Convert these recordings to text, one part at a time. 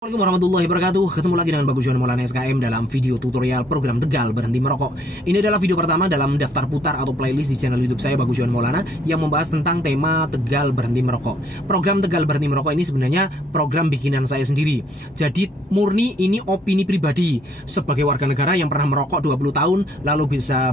Assalamualaikum warahmatullahi wabarakatuh. Ketemu lagi dengan Bagus Johan Maulana SKM dalam video tutorial program Tegal Berhenti Merokok. Ini adalah video pertama dalam daftar putar atau playlist di channel YouTube saya Bagus Johan Maulana yang membahas tentang tema Tegal Berhenti Merokok. Program Tegal Berhenti Merokok ini sebenarnya program bikinan saya sendiri. Jadi murni ini opini pribadi sebagai warga negara yang pernah merokok 20 tahun lalu bisa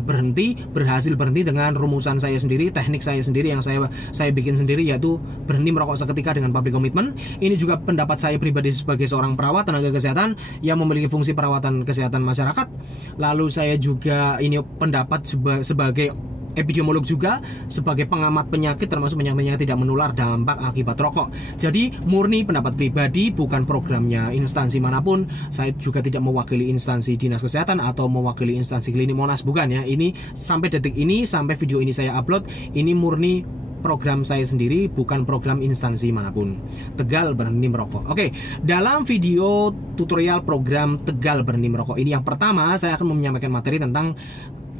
berhasil berhenti dengan rumusan saya sendiri, teknik saya sendiri yang saya bikin sendiri, yaitu berhenti merokok seketika dengan public commitment. Ini juga pendapat saya pribadi sebagai seorang perawat tenaga kesehatan yang memiliki fungsi perawatan kesehatan masyarakat. Lalu saya juga ini pendapat sebagai epidemiolog juga, sebagai pengamat penyakit termasuk penyakit tidak menular dampak akibat rokok. Jadi murni pendapat pribadi, bukan programnya instansi manapun. Saya juga tidak mewakili instansi dinas kesehatan atau mewakili instansi klinik Monas, bukan ya. Ini sampai detik ini, sampai video ini saya upload, ini murni program saya sendiri, bukan program instansi manapun. Tegal Berhenti Merokok. Oke, dalam video tutorial program Tegal Berhenti Merokok ini yang pertama saya akan menyampaikan materi tentang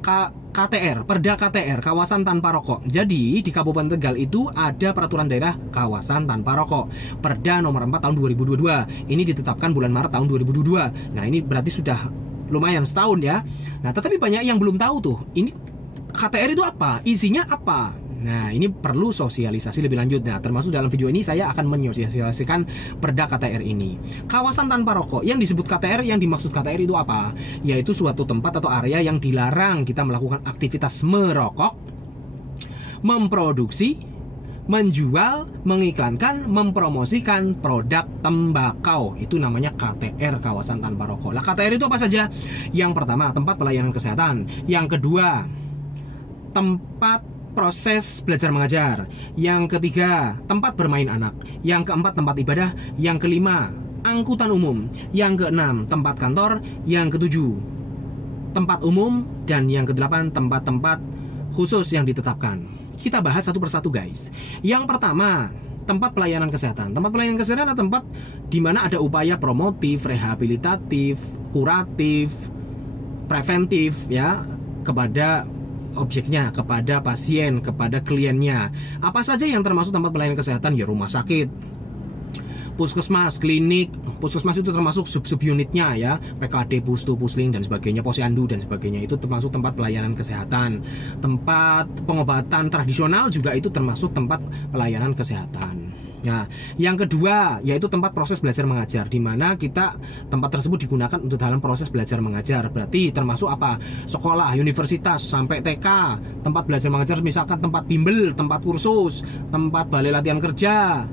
KTR, Perda KTR, kawasan tanpa rokok. Jadi di Kabupaten Tegal itu ada peraturan daerah kawasan tanpa rokok, Perda nomor 4 tahun 2022. Ini ditetapkan bulan Maret tahun 2022. Nah, ini berarti sudah lumayan setahun ya. Nah, tetapi banyak yang belum tahu tuh, ini KTR itu apa? Isinya apa? Nah, ini perlu sosialisasi lebih lanjut. Nah, termasuk dalam video ini saya akan menyosialisasikan Perda KTR ini. Kawasan tanpa rokok, yang disebut KTR, yang dimaksud KTR itu apa? Yaitu suatu tempat atau area yang dilarang kita melakukan aktivitas merokok, memproduksi, menjual, mengiklankan, mempromosikan produk tembakau. Itu namanya KTR, kawasan tanpa rokok. Lah, KTR itu apa saja? Yang pertama, tempat pelayanan kesehatan. Yang kedua, tempat proses belajar mengajar. Yang ketiga, tempat bermain anak. Yang keempat, tempat ibadah. Yang kelima, angkutan umum. Yang keenam, tempat kantor. Yang ketujuh, tempat umum. Dan yang kedelapan, tempat-tempat khusus yang ditetapkan. Kita bahas satu persatu, guys. Yang pertama, tempat pelayanan kesehatan. Tempat pelayanan kesehatan adalah tempat di mana ada upaya promotif, rehabilitatif, kuratif, preventif ya, kepada objeknya, kepada pasien, kepada kliennya. Apa saja yang termasuk tempat pelayanan kesehatan? Ya, rumah sakit, puskesmas, klinik. Puskesmas itu termasuk sub-sub unitnya ya, PKD, Pustu, Pusling dan sebagainya, Posyandu dan sebagainya, itu termasuk tempat pelayanan kesehatan. Tempat pengobatan tradisional juga itu termasuk tempat pelayanan kesehatan. Nah, yang kedua yaitu tempat proses belajar mengajar, di mana tempat tersebut digunakan untuk dalam proses belajar mengajar. Berarti termasuk apa? Sekolah, universitas sampai TK, tempat belajar mengajar, misalkan tempat bimbel, tempat kursus, tempat balai latihan kerja.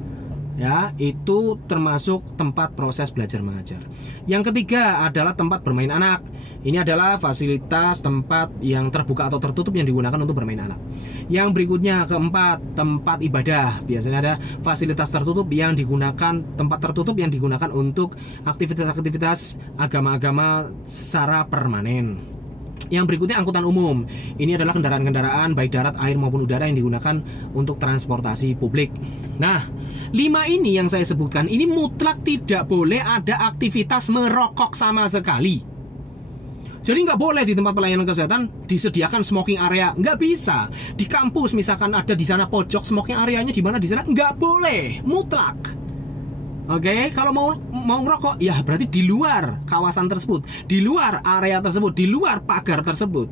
Ya, itu termasuk tempat proses belajar mengajar. Yang ketiga adalah tempat bermain anak. Ini adalah fasilitas tempat yang terbuka atau tertutup yang digunakan untuk bermain anak. Yang berikutnya, keempat, tempat ibadah. Biasanya ada fasilitas tertutup yang digunakan, tempat tertutup yang digunakan untuk aktivitas-aktivitas agama-agama secara permanen. Yang berikutnya, angkutan umum. Ini adalah kendaraan-kendaraan baik darat, air maupun udara yang digunakan untuk transportasi publik. Nah, 5 ini yang saya sebutkan ini mutlak tidak boleh ada aktivitas merokok sama sekali. Jadi nggak boleh di tempat pelayanan kesehatan disediakan smoking area, nggak bisa. Di kampus misalkan ada di sana pojok smoking areanya, di mana di sana nggak boleh, mutlak. Oke, kalau mau ngerokok ya berarti di luar kawasan tersebut, di luar area tersebut, di luar pagar tersebut.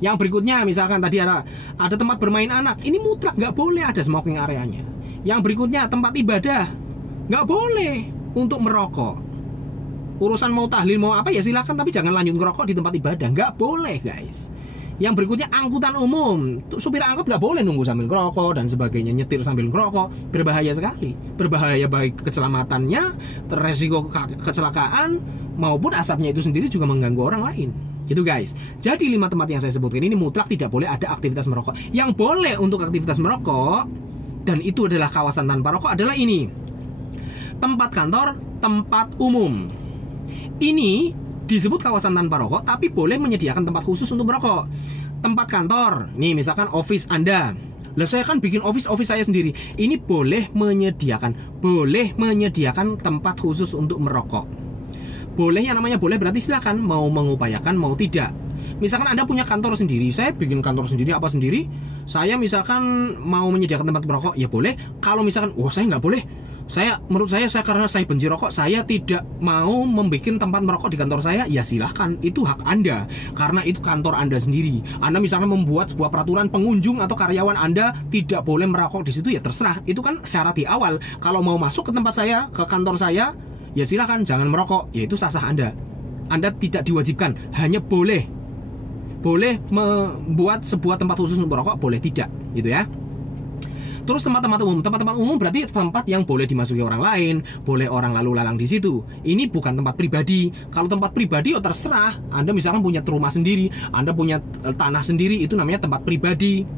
Yang berikutnya misalkan tadi ada tempat bermain anak, ini mutlak nggak boleh ada smoking areanya. Yang berikutnya, tempat ibadah, nggak boleh untuk merokok. Urusan mau tahlil mau apa ya silakan, tapi jangan lanjut ngerokok di tempat ibadah, nggak boleh, guys. Yang berikutnya, angkutan umum. Supir angkot nggak boleh nunggu sambil ngerokok dan sebagainya, nyetir sambil ngerokok, berbahaya sekali. Berbahaya baik keselamatannya, resiko kecelakaan, maupun asapnya itu sendiri juga mengganggu orang lain. Gitu, guys. Jadi 5 tempat yang saya sebutkan ini mutlak tidak boleh ada aktivitas merokok. Yang boleh untuk aktivitas merokok, dan itu adalah kawasan tanpa rokok, adalah ini: tempat kantor, tempat umum. Ini disebut kawasan tanpa rokok, tapi boleh menyediakan tempat khusus untuk merokok. Tempat kantor, nih misalkan office Anda. Lah, saya kan bikin office saya sendiri. Ini boleh menyediakan tempat khusus untuk merokok. Boleh, yang namanya boleh berarti silakan mau mengupayakan mau tidak. Misalkan Anda punya kantor sendiri, saya bikin kantor sendiri apa sendiri, saya misalkan mau menyediakan tempat merokok, ya boleh. Kalau misalkan, saya nggak boleh, Menurut saya karena saya benci rokok, saya tidak mau membuat tempat merokok di kantor saya. Ya silahkan, itu hak Anda, karena itu kantor Anda sendiri. Anda misalnya membuat sebuah peraturan pengunjung atau karyawan Anda tidak boleh merokok di situ, ya terserah. Itu kan syarat di awal. Kalau mau masuk ke tempat saya, ke kantor saya, ya silahkan, jangan merokok. Ya itu sah-sah Anda. Anda tidak diwajibkan, hanya boleh membuat sebuah tempat khusus untuk merokok, boleh tidak, gitu ya. Terus tempat-tempat umum berarti tempat yang boleh dimasuki orang lain, boleh orang lalu lalang di situ. Ini bukan tempat pribadi. Kalau tempat pribadi, oh terserah. Anda misalkan punya rumah sendiri, Anda punya tanah sendiri, itu namanya tempat pribadi.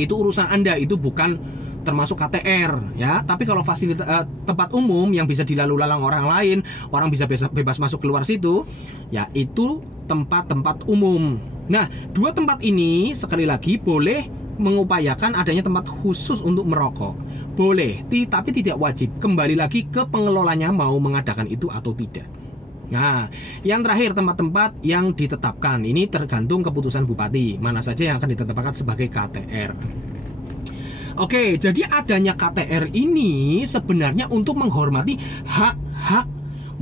Itu urusan Anda, itu bukan termasuk KTR ya. Tapi kalau fasilitas tempat umum yang bisa dilalu lalang orang lain, orang bisa bebas masuk keluar situ, ya itu tempat-tempat umum. Nah, dua tempat ini sekali lagi boleh mengupayakan adanya tempat khusus untuk merokok. Boleh, tapi tidak wajib. Kembali lagi ke pengelolanya mau mengadakan itu atau tidak. Nah, yang terakhir tempat-tempat yang ditetapkan. Ini tergantung keputusan bupati, mana saja yang akan ditetapkan sebagai KTR. Oke, jadi adanya KTR ini sebenarnya untuk menghormati hak-hak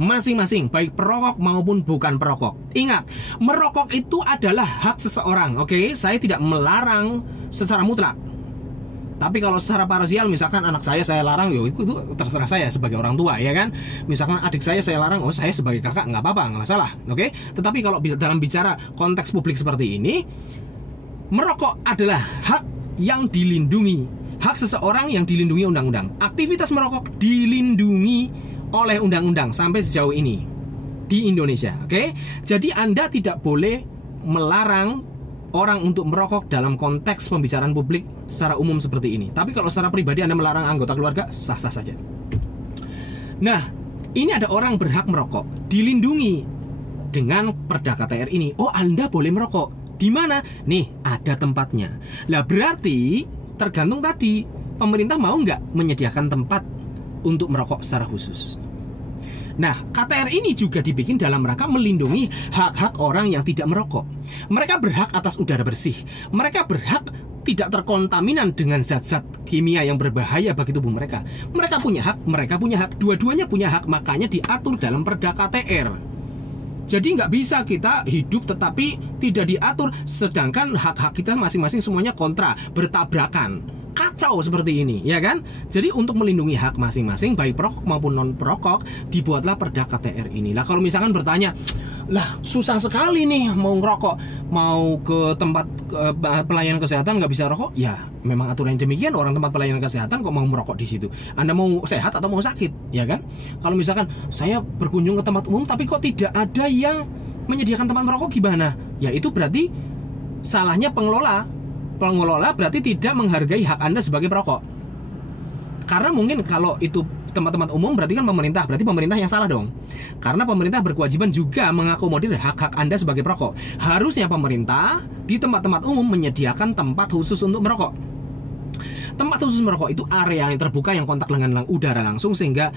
masing-masing, baik perokok maupun bukan perokok. Ingat, merokok itu adalah hak seseorang. Oke, saya tidak melarang secara mutlak. Tapi kalau secara parsial, misalkan anak saya larang, yo itu terserah saya sebagai orang tua, ya kan. Misalkan adik saya larang, oh saya sebagai kakak nggak apa-apa, nggak masalah. Oke, tetapi kalau dalam bicara konteks publik seperti ini, merokok adalah hak yang dilindungi, hak seseorang yang dilindungi undang-undang. Aktivitas merokok dilindungi oleh undang-undang sampai sejauh ini di Indonesia. Oke, jadi Anda tidak boleh melarang orang untuk merokok dalam konteks pembicaraan publik secara umum seperti ini. Tapi kalau secara pribadi Anda melarang anggota keluarga, sah-sah saja. Nah, ini ada orang berhak merokok, dilindungi dengan Perda KTR ini. Oh, Anda boleh merokok. Di mana? Nih, ada tempatnya. Lah berarti tergantung tadi, pemerintah mau nggak menyediakan tempat untuk merokok secara khusus. Nah, KTR ini juga dibikin dalam rangka melindungi hak-hak orang yang tidak merokok. Mereka berhak atas udara bersih. Mereka berhak tidak terkontaminan dengan zat-zat kimia yang berbahaya bagi tubuh mereka. Mereka punya hak, dua-duanya punya hak, makanya diatur dalam Perda KTR. Jadi nggak bisa kita hidup tetapi tidak diatur, sedangkan hak-hak kita masing-masing semuanya kontra, bertabrakan. Kacau seperti ini, ya kan? Jadi untuk melindungi hak masing-masing, baik perokok maupun non-perokok, dibuatlah Perda KTR ini. Lah kalau misalkan bertanya, lah susah sekali nih mau ngerokok, mau ke tempat pelayanan kesehatan nggak bisa rokok, ya memang aturan demikian. Orang tempat pelayanan kesehatan kok mau merokok di situ? Anda mau sehat atau mau sakit, ya kan? Kalau misalkan saya berkunjung ke tempat umum tapi kok tidak ada yang menyediakan tempat merokok, gimana? Ya itu berarti salahnya pengelola berarti tidak menghargai hak Anda sebagai perokok. Karena mungkin kalau itu tempat-tempat umum berarti kan berarti pemerintah yang salah dong. Karena pemerintah berkewajiban juga mengakomodir hak-hak Anda sebagai perokok. Harusnya pemerintah di tempat-tempat umum menyediakan tempat khusus untuk merokok. Tempat khusus merokok itu area yang terbuka yang kontak dengan udara langsung, sehingga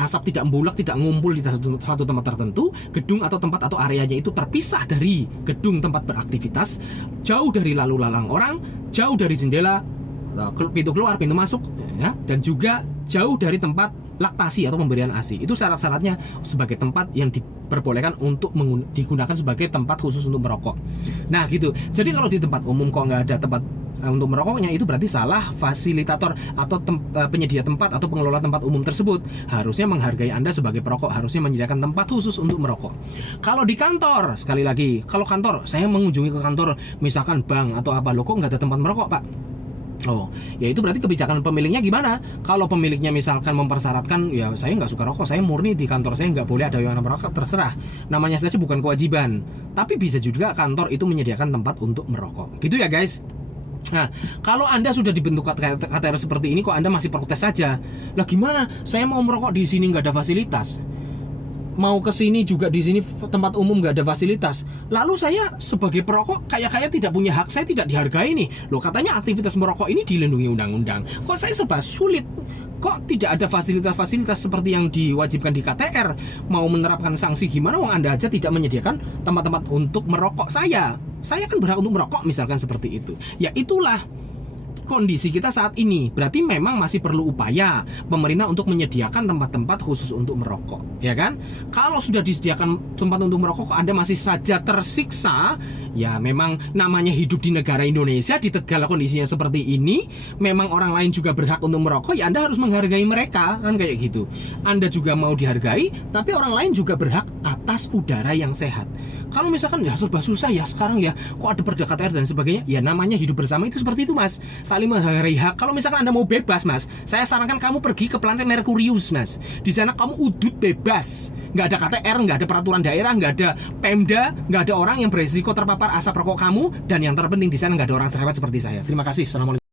asap tidak membulak, tidak ngumpul di satu tempat tertentu. Gedung atau tempat atau areanya itu terpisah dari gedung tempat beraktivitas, jauh dari lalu lalang orang, jauh dari jendela, pintu keluar, pintu masuk, ya, dan juga jauh dari tempat laktasi atau pemberian ASI. Itu syarat-syaratnya sebagai tempat yang diperbolehkan untuk digunakan sebagai tempat khusus untuk merokok. Nah gitu. Jadi kalau di tempat umum kok nggak ada tempat untuk merokoknya, itu berarti salah fasilitator atau penyedia tempat atau pengelola tempat umum tersebut. Harusnya menghargai Anda sebagai perokok, harusnya menyediakan tempat khusus untuk merokok. Kalau di kantor, sekali lagi, kalau kantor, saya mengunjungi ke kantor misalkan bank atau apa, loh kok nggak ada tempat merokok Pak? Oh, ya itu berarti kebijakan pemiliknya gimana? Kalau pemiliknya misalkan mempersyaratkan, ya saya nggak suka rokok, saya murni di kantor saya nggak boleh ada yang merokok, terserah. Namanya saja bukan kewajiban. Tapi bisa juga kantor itu menyediakan tempat untuk merokok. Gitu ya guys. Nah, kalau Anda sudah dibentuk KTR seperti ini, kok Anda masih protes saja? Lah gimana? Saya mau merokok di sini nggak ada fasilitas. Mau ke sini juga di sini tempat umum nggak ada fasilitas. Lalu saya sebagai perokok kayak tidak punya hak, saya tidak dihargai nih. Loh katanya aktivitas merokok ini dilindungi undang-undang. Kok saya serba sulit? Kok tidak ada fasilitas-fasilitas seperti yang diwajibkan di KTR? Mau menerapkan sanksi gimana? Wong Anda aja tidak menyediakan tempat-tempat untuk merokok saya. Saya kan berhak untuk merokok misalkan seperti itu. Ya itulah kondisi kita saat ini. Berarti memang masih perlu upaya pemerintah untuk menyediakan tempat-tempat khusus untuk merokok, ya kan? Kalau sudah disediakan tempat untuk merokok, kok Anda masih saja tersiksa, ya memang namanya hidup di negara Indonesia, di Tegal kondisinya seperti ini, memang orang lain juga berhak untuk merokok, ya Anda harus menghargai mereka, kan kayak gitu. Anda juga mau dihargai, tapi orang lain juga berhak atas udara yang sehat. Kalau misalkan ya serba susah ya sekarang ya, kok ada perda KTR dan sebagainya, ya namanya hidup bersama itu seperti itu mas, saling menghargai hak. Kalau misalkan Anda mau bebas mas, saya sarankan kamu pergi ke planet Merkurius mas. Di sana kamu udut bebas, nggak ada KTR, nggak ada peraturan daerah, nggak ada Pemda, nggak ada orang yang beresiko terpapar asap rokok kamu, dan yang terpenting di sana nggak ada orang cerewet seperti saya. Terima kasih. Assalamualaikum.